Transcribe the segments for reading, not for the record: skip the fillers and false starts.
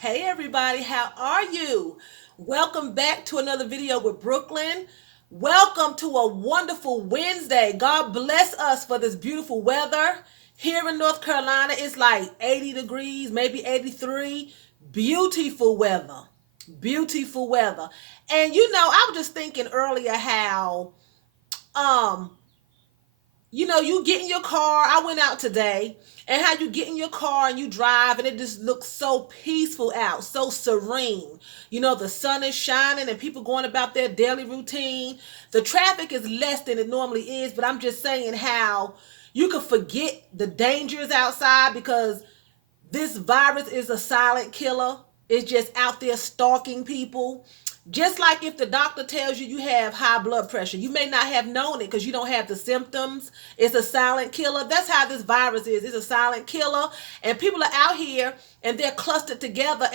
Hey everybody, how are you? Welcome back to another video with Brooklyn. Welcome to a wonderful Wednesday. God bless us for this beautiful weather. Here in North Carolina, it's like 80 degrees, maybe 83. Beautiful weather. Beautiful weather. And I was just thinking earlier how um you get in your car. I went out today, and how you get in your car and you drive, and it just looks so peaceful out, so serene. The sun is shining and people going about their daily routine. The traffic is less than it normally is, but I'm just saying how you can forget the dangers outside because this virus is a silent killer. It's just out there stalking people. Just like if the doctor tells you you have high blood pressure, you may not have known it because you don't have the symptoms. It's a silent killer. That's how this virus is. It's a silent killer. And people are out here and they're clustered together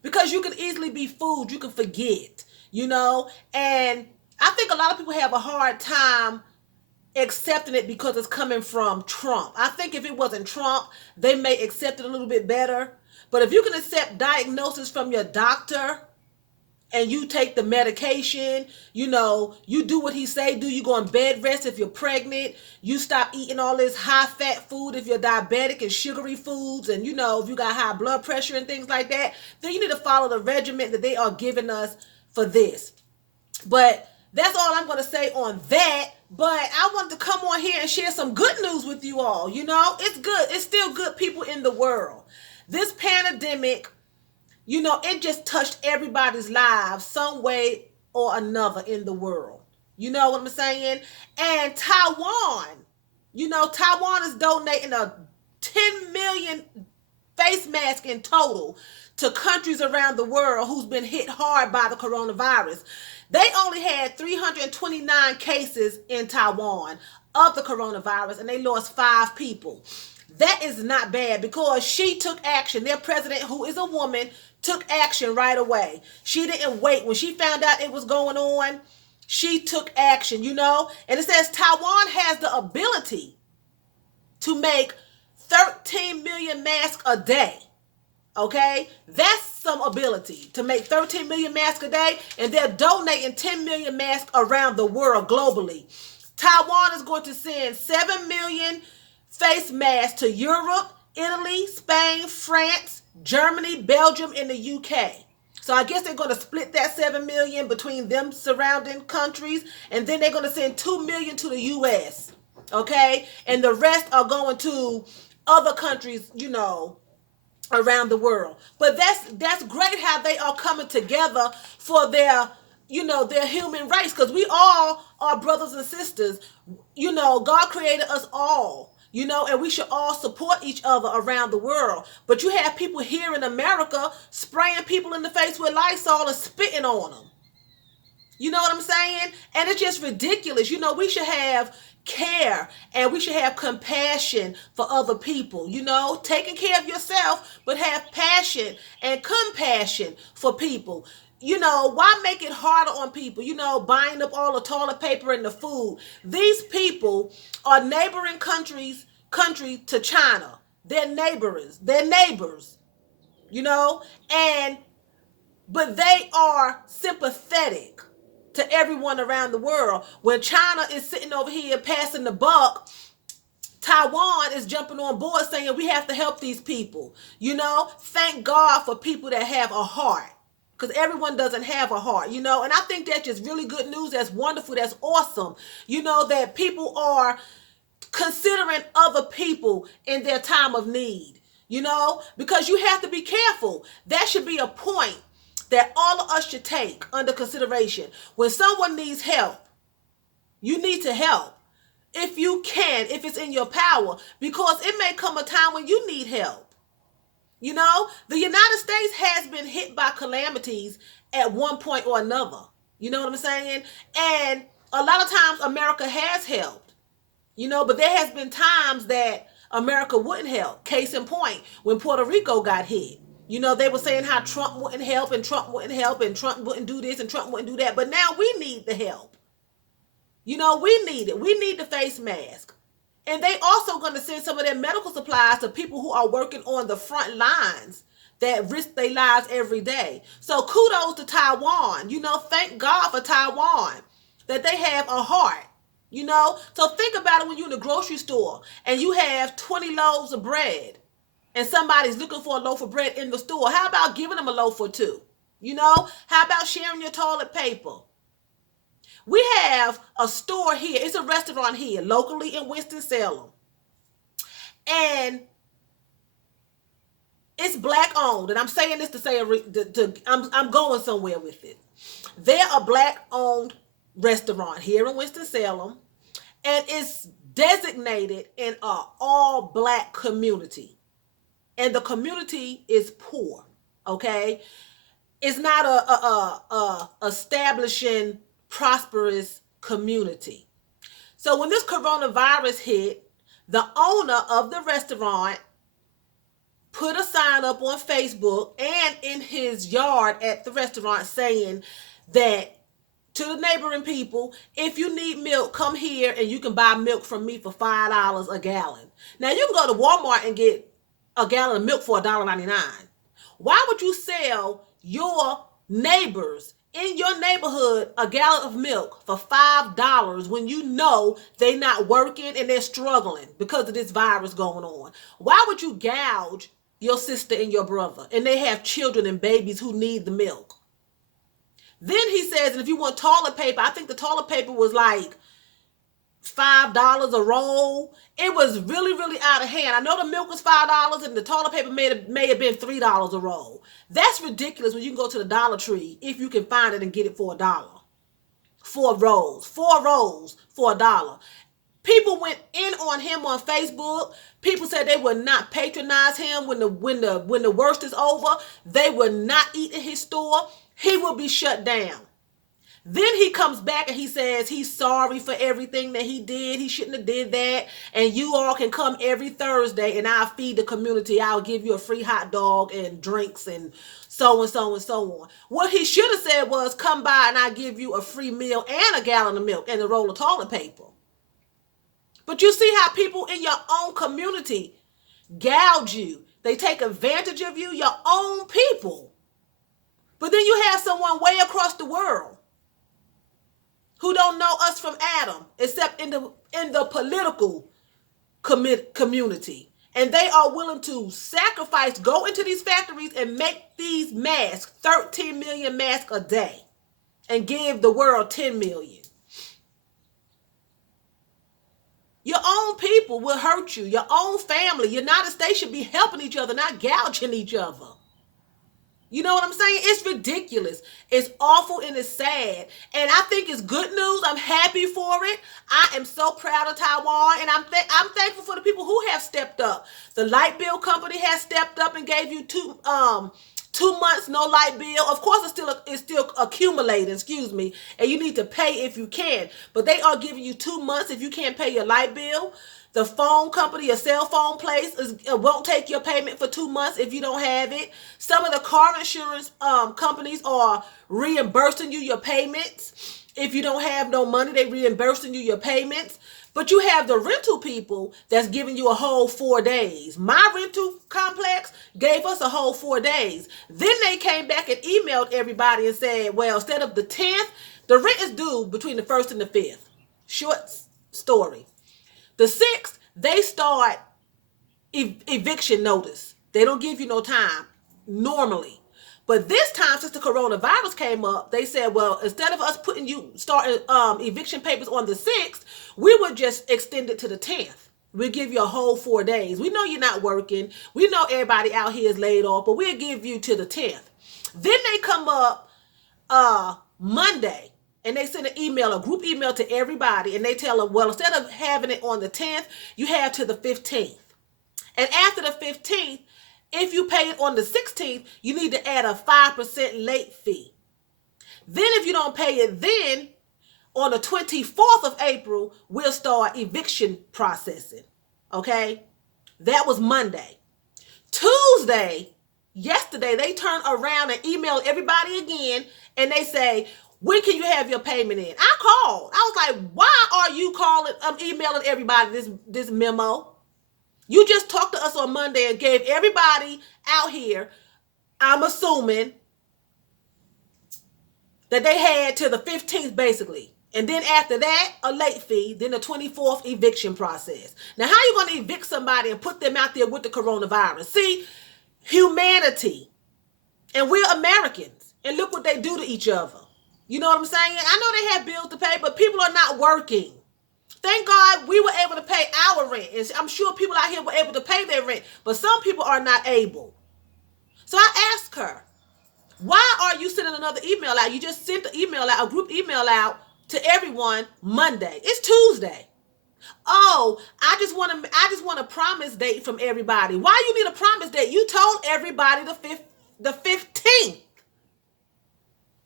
because you can easily be fooled. You can forget. And I think a lot of people have a hard time accepting it because it's coming from Trump. I think if it wasn't Trump, they may accept it a little bit better. But if you can accept diagnosis from your doctor and you take the medication, you do what he say do. You go on bed rest if you're pregnant. You stop eating all this high fat food if you're diabetic and sugary foods. And if you got high blood pressure and things like that, then you need to follow the regimen that they are giving us for this. But that's all I'm going to say on that. But I wanted to come on here and share some good news with you all. It's good. It's still good people in the world. This pandemic, it just touched everybody's lives some way or another in the world. You know what I'm saying? And Taiwan is donating a 10 million face mask in total to countries around the world who's been hit hard by the coronavirus. They only had 329 cases in Taiwan of the coronavirus, and they lost 5 people. That is not bad because she took action. Their president, who is a woman, took action right away. She didn't wait. When she found out it was going on, she took action, And it says Taiwan has the ability to make 13 million masks a day. Okay, that's some ability to make 13 million masks a day, and they're donating 10 million masks around the world globally. Taiwan is going to send 7 million face masks to Europe, Italy, Spain, France, Germany, Belgium, and the UK. So I guess they're going to split that 7 million between them surrounding countries, and then they're going to send 2 million to the US. Okay, and the rest are going to other countries, around the world. But that's great how they are coming together for their human race, because we all are brothers and sisters. God created us all, and we should all support each other around the world. But you have people here in America spraying people in the face with Lysol and spitting on them. You know what I'm saying? And it's just ridiculous. We should have care and we should have compassion for other people, taking care of yourself, but have passion and compassion for people. Why make it harder on people, buying up all the toilet paper and the food? These people are neighboring country to China. They're neighbors, and but they are sympathetic to everyone around the world. When China is sitting over here passing the buck, Taiwan is jumping on board saying we have to help these people. Thank God for people that have a heart, because everyone doesn't have a heart, and I think that's just really good news. That's wonderful. That's awesome. That people are considering other people in their time of need, because you have to be careful. That should be a point that all of us should take under consideration. When someone needs help, you need to help if you can, if it's in your power, because it may come a time when you need help. The United States has been hit by calamities at one point or another. You know what I'm saying? And a lot of times America has helped, but there has been times that America wouldn't help. Case in point, when Puerto Rico got hit. They were saying how Trump wouldn't help and Trump wouldn't help and Trump wouldn't do this and Trump wouldn't do that. But now we need the help. We need it. We need the face mask. And they also going to send some of their medical supplies to people who are working on the front lines that risk their lives every day. So kudos to Taiwan. Thank God for Taiwan that they have a heart. So think about it when you're in the grocery store and you have 20 loaves of bread and somebody's looking for a loaf of bread in the store. How about giving them a loaf or two? How about sharing your toilet paper? We have a store here. It's a restaurant here locally in Winston-Salem. And it's black owned. And I'm saying this to say, I'm going somewhere with it. They're a black owned restaurant here in Winston-Salem. And it's designated in an all black community. And the community is poor. Okay? It's not a establishing prosperous community. So when this coronavirus hit, the owner of the restaurant put a sign up on Facebook and in his yard at the restaurant saying that to the neighboring people, if you need milk, come here and you can buy milk from me for $5 a gallon. Now you can go to Walmart and get a gallon of milk for $1.99. Why would you sell your neighbors in your neighborhood a gallon of milk for $5 when you know they're not working and they're struggling because of this virus going on? Why would you gouge your sister and your brother and they have children and babies who need the milk? Then he says, and if you want toilet paper, I think the toilet paper was like $5 a roll. It was really, really out of hand. I know the milk was $5 and the toilet paper may have been $3 a roll. That's ridiculous when you can go to the Dollar Tree if you can find it and get it for $1. 4 rolls for $1. People went in on him on Facebook. People said they would not patronize him when the worst is over. They would not eat in his store. He will be shut down. Then he comes back and he says he's sorry for everything that he did. He shouldn't have did that. And you all can come every Thursday and I'll feed the community. I'll give you a free hot dog and drinks and so and so and so on. What he should have said was come by and I'll give you a free meal and a gallon of milk and a roll of toilet paper. But you see how people in your own community gouge you. They take advantage of you, your own people. But then you have someone way across the world who don't know us from Adam, except in the political community. And they are willing to sacrifice, go into these factories and make these masks, 13 million masks a day, and give the world 10 million. Your own people will hurt you. Your own family, United States should be helping each other, not gouging each other. You know what I'm saying? It's ridiculous. It's awful and it's sad. And I think it's good news. I'm happy for it. I am so proud of Taiwan. And I'm thankful for the people who have stepped up. The light bill company has stepped up and gave you 2 months no light bill. Of course, it's still accumulating, and you need to pay if you can. But they are giving you 2 months if you can't pay your light bill. The phone company, your cell phone place, won't take your payment for 2 months if you don't have it. Some of the car insurance companies are reimbursing you your payments. If you don't have no money, they reimbursing you your payments. But you have the rental people that's giving you a whole 4 days. My rental complex gave us a whole 4 days. Then they came back and emailed everybody and said, well, instead of the 10th, the rent is due between the 1st and the 5th. Short story. The 6th, they start eviction notice. They don't give you no time normally. But this time, since the coronavirus came up, they said, well, instead of us starting eviction papers on the 6th, we would just extend it to the 10th. We'll give you a whole 4 days. We know you're not working. We know everybody out here is laid off, but we'll give you to the 10th. Then they come up Monday. And they send a group email to everybody, and they tell them, well, instead of having it on the 10th, you have to the 15th. And after the 15th, if you pay it on the 16th, you need to add a 5% late fee. Then if you don't pay it then, on the 24th of April, we'll start eviction processing. Okay? That was Monday. Tuesday, yesterday, they turned around and emailed everybody again, and they say, when can you have your payment in? I called. I was like, why are you emailing everybody this memo? You just talked to us on Monday and gave everybody out here I'm assuming that they had to the 15th basically. And then after that, a late fee, then the 24th eviction process. Now, how are you going to evict somebody and put them out there with the coronavirus? See, humanity. And we're Americans. And look what they do to each other. You know what I'm saying? I know they have bills to pay, but people are not working. Thank God we were able to pay our rent. And I'm sure people out here were able to pay their rent. But some people are not able. So I asked her, why are you sending another email out? You just sent the email out, a group email out to everyone Monday. It's Tuesday. Oh, I just want a promise date from everybody. Why you need a promise date? You told everybody the 15th.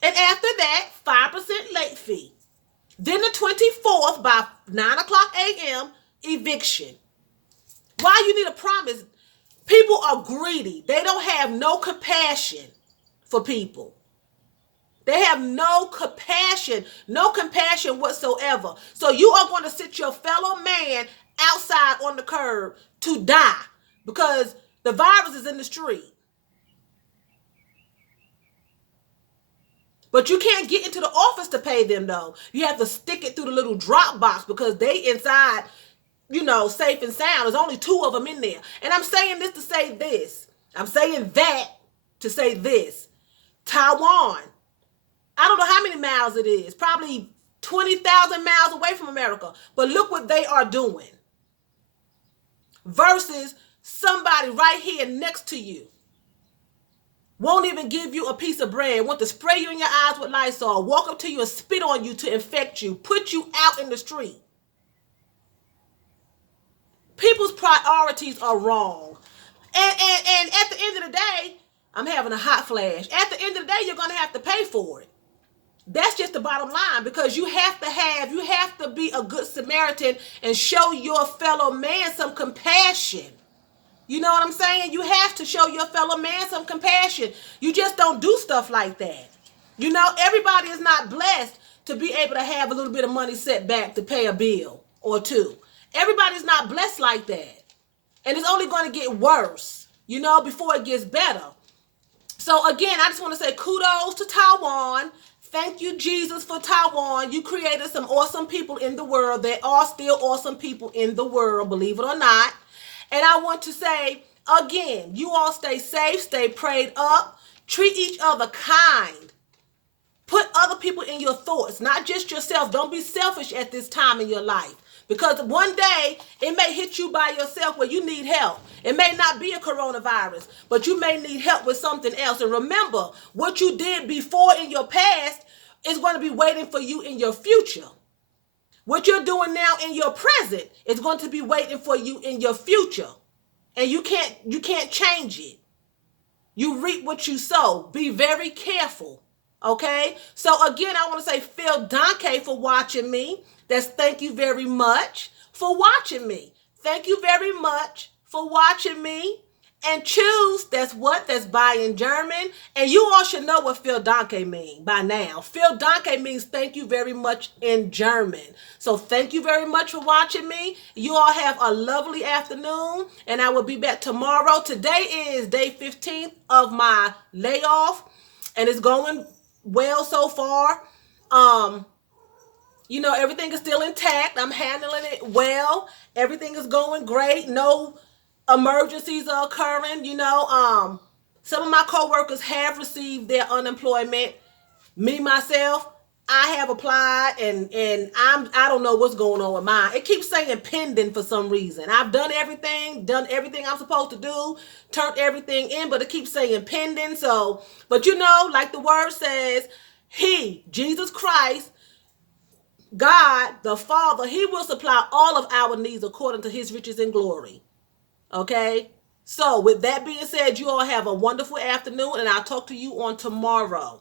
And after that, 5% late fee. Then the 24th by 9 o'clock a.m. eviction. Why you need a promise? People are greedy. They don't have no compassion for people. They have no compassion whatsoever. So you are going to sit your fellow man outside on the curb to die because the virus is in the street. But you can't get into the office to pay them though. You have to stick it through the little drop box because they inside, safe and sound. There's only 2 of them in there. And I'm saying this to say this. I'm saying that to say this. Taiwan. I don't know how many miles it is. Probably 20,000 miles away from America. But look what they are doing. Versus somebody right here next to you. Won't even give you a piece of bread. Want to spray you in your eyes with Lysol. Walk up to you and spit on you to infect you. Put you out in the street. People's priorities are wrong. And at the end of the day, I'm having a hot flash. At the end of the day, you're going to have to pay for it. That's just the bottom line because you have to be a good Samaritan and show your fellow man some compassion. You know what I'm saying? You have to show your fellow man some compassion. You just don't do stuff like that. Everybody is not blessed to be able to have a little bit of money set back to pay a bill or 2. Everybody's not blessed like that. And it's only going to get worse, before it gets better. So again, I just want to say kudos to Taiwan. Thank you, Jesus, for Taiwan. You created some awesome people in the world. There are still awesome people in the world, believe it or not. And I want to say, again, you all stay safe, stay prayed up, treat each other kind. Put other people in your thoughts, not just yourself. Don't be selfish at this time in your life. Because one day, it may hit you by yourself where you need help. It may not be a coronavirus, but you may need help with something else. And remember, what you did before in your past is going to be waiting for you in your future. What you're doing now in your present is going to be waiting for you in your future. And you can't change it. You reap what you sow. Be very careful. Okay? So again, I want to say Phil Donkey for watching me. That's thank you very much for watching me. Thank you very much for watching me. And choose, that's by in German. And you all should know what Phil Donkey means by now. Phil Donkey means thank you very much in German. So thank you very much for watching me. You all have a lovely afternoon. And I will be back tomorrow. Today is day 15th of my layoff. And it's going well so far. Everything is still intact. I'm handling it well. Everything is going great. No emergencies are occurring. Some of my coworkers have received their unemployment. Me, myself, I have applied and I don't know what's going on with mine. It keeps saying pending for some reason. I've done everything I'm supposed to do, turned everything in, but it keeps saying pending. So, but like the word says, He, Jesus Christ, God, the Father, He will supply all of our needs according to His riches and glory. Okay? So with that being said, you all have a wonderful afternoon and I'll talk to you on tomorrow.